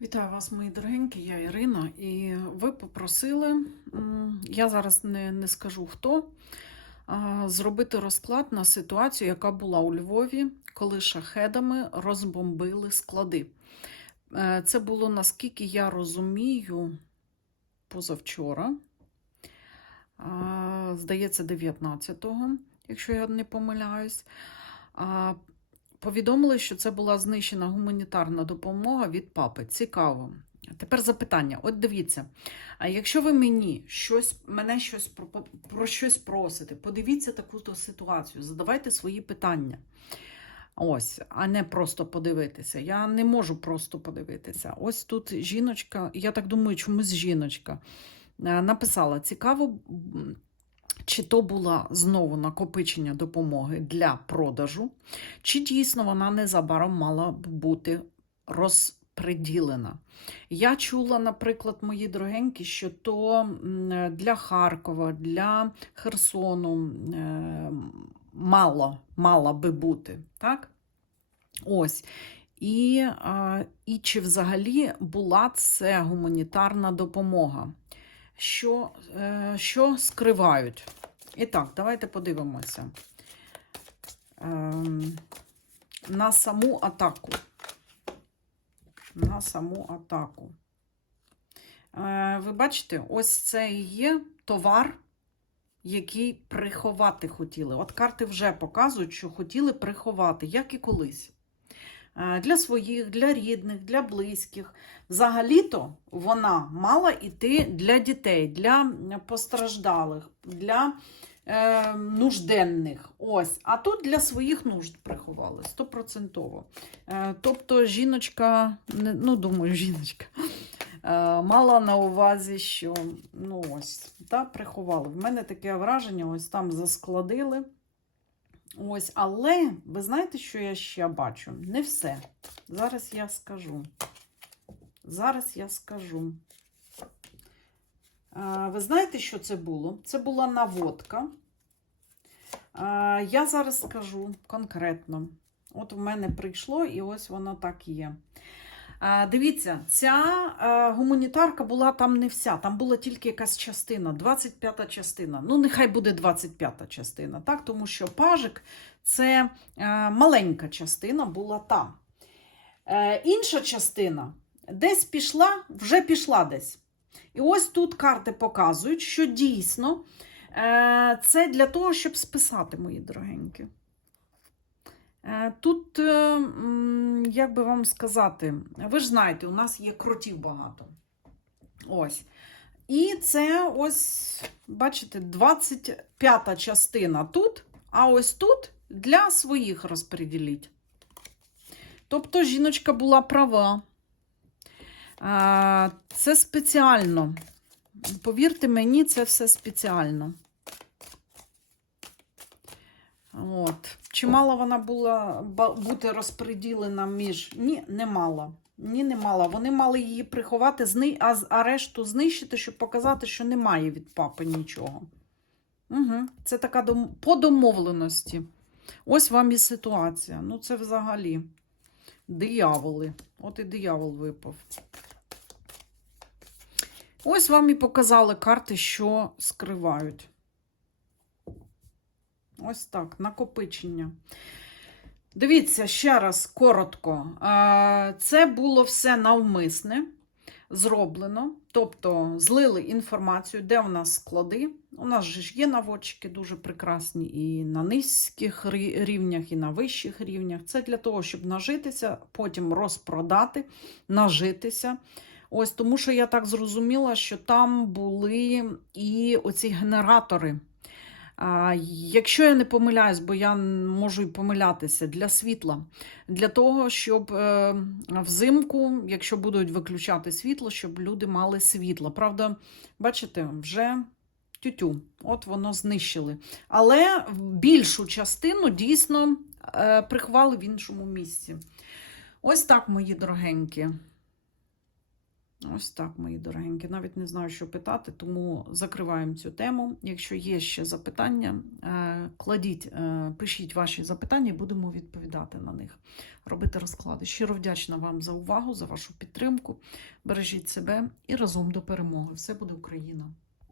Вітаю вас, мої дорогенькі, я Ірина, і ви попросили, я зараз не, не скажу хто, зробити розклад на ситуацію, яка була у Львові, коли шахедами розбомбили склади. Е, Це було, наскільки я розумію, позавчора, здається, 19-го, якщо я не помиляюсь. Повідомили, що це була знищена гуманітарна допомога від папи. Цікаво. Тепер запитання: от дивіться, а якщо ви мені щось, мене щось про, про щось просите, подивіться таку то ситуацію, задавайте свої питання. Ось, а не просто подивитися. Я не можу просто подивитися. Ось тут жіночка, я так думаю, чомусь жіночка е, написала: цікаво, чи то була знову накопичення допомоги для продажу, чи дійсно вона незабаром мала б бути розпреділена. Я чула, наприклад, мої дорогенькі, що то для Харкова, для Херсону е, мало, мала би бути. Так? Ось. І, і чи взагалі була це гуманітарна допомога? Що, е, що скривають? І так, давайте подивимося ем, на саму атаку. На саму атаку. Е, ви бачите, ось це і є товар, який приховати хотіли. От карти вже показують, що хотіли приховати, як і колись. Е, Для своїх, для рідних, для близьких. Взагалі-то вона мала йти для дітей, для постраждалих, для е, нужденних. Ось. А тут для своїх нужд приховали стопроцентово. Е, тобто жіночка, ну, думаю, жіночка. е, Мала на увазі, що ну ось, та, приховали. В мене таке враження, ось там заскладили. Ось, але ви знаєте, що я ще бачу? Не все. Зараз я скажу. Зараз я скажу. Ви знаєте, що це було? Це була наводка. Я зараз скажу конкретно. От в мене прийшло, і ось воно так є. А, Дивіться, ця гуманітарка була там не вся, там була тільки якась частина, 25-та частина. Ну, нехай буде 25-та частина, так? тому що пажик це маленька частина була там. Е, інша частина десь пішла, вже пішла десь. І ось тут карти показують, що дійсно е, це для того, щоб списати, мої дорогенькі. Е, Тут, е, як би вам сказати, ви ж знаєте, у нас є кротів багато. Ось. І це ось, бачите, 25-та частина тут, а ось тут для своїх розподіліть. Тобто жіночка була права. Це спеціально. Повірте мені, це все спеціально. От. Чи мала вона була бути розподілена між. Ні, не мала. Ні, не мала. Вони мали її приховати, зни- а, а решту знищити, щоб показати, що немає від папи нічого. Угу. Це така дом... по домовленості. Ось вам і ситуація. Ну, це взагалі. Дияволи. От і диявол випав. Ось вам і показали карти, що скривають. Ось так, накопичення. Дивіться, ще раз коротко. Це було все навмисне, зроблено. Тобто злили інформацію, де у нас склади. У нас же ж є наводчики дуже прекрасні і на низьких рівнях, і на вищих рівнях. Це для того, щоб нажитися, потім розпродати, нажитися. Ось тому, що я так зрозуміла, що там були і оці генератори. Якщо я не помиляюсь, бо я можу і помилятися для світла, для того, щоб е, взимку, якщо будуть виключати світло, щоб люди мали світло. Правда, бачите, вже тютю, от воно знищили. Але більшу частину дійсно е, приховали в іншому місці. Ось так, мої дорогенькі. Ось так, мої дорогенькі. Навіть не знаю, що питати, тому закриваємо цю тему. Якщо є ще запитання, е, кладіть, е, пишіть ваші запитання, і будемо відповідати на них. Робити розклади. Щиро вдячна вам за увагу, за вашу підтримку. Бережіть себе і разом до перемоги. Все буде Україна!